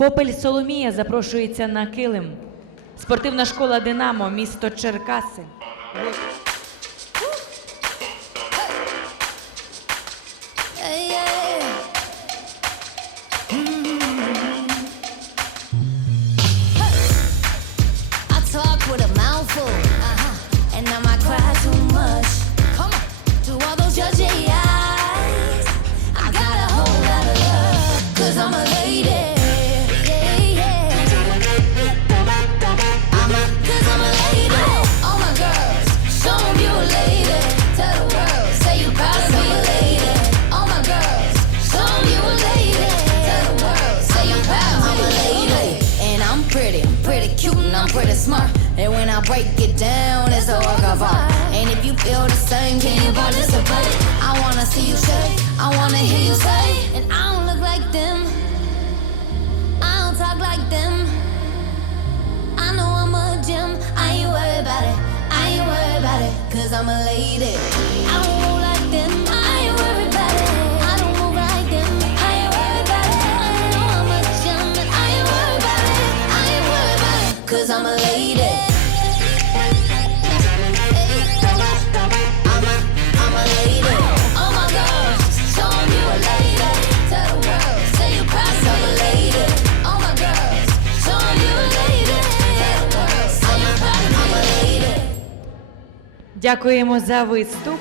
Попель Соломія запрошується на килим. Спортивна школа Динамо, місто Черкаси. Pretty smart. And when I break it down, it's a work of art. And if you feel the same, can you participate? I wanna see you shake, I wanna hear you say. And I don't look like them, I don't talk like them. I know I'm a gem, I ain't worried about it. I ain't worried about it, cause I'm a lady. Cause I'm a lady. I'm a, I'm a lady. All my girls, show 'em you a lady. Tell the world, say you proud, I'm a lady. All my girls, show 'em you a lady. Tell the world, say you proud, I'm a lady. Дякуємо за виступ.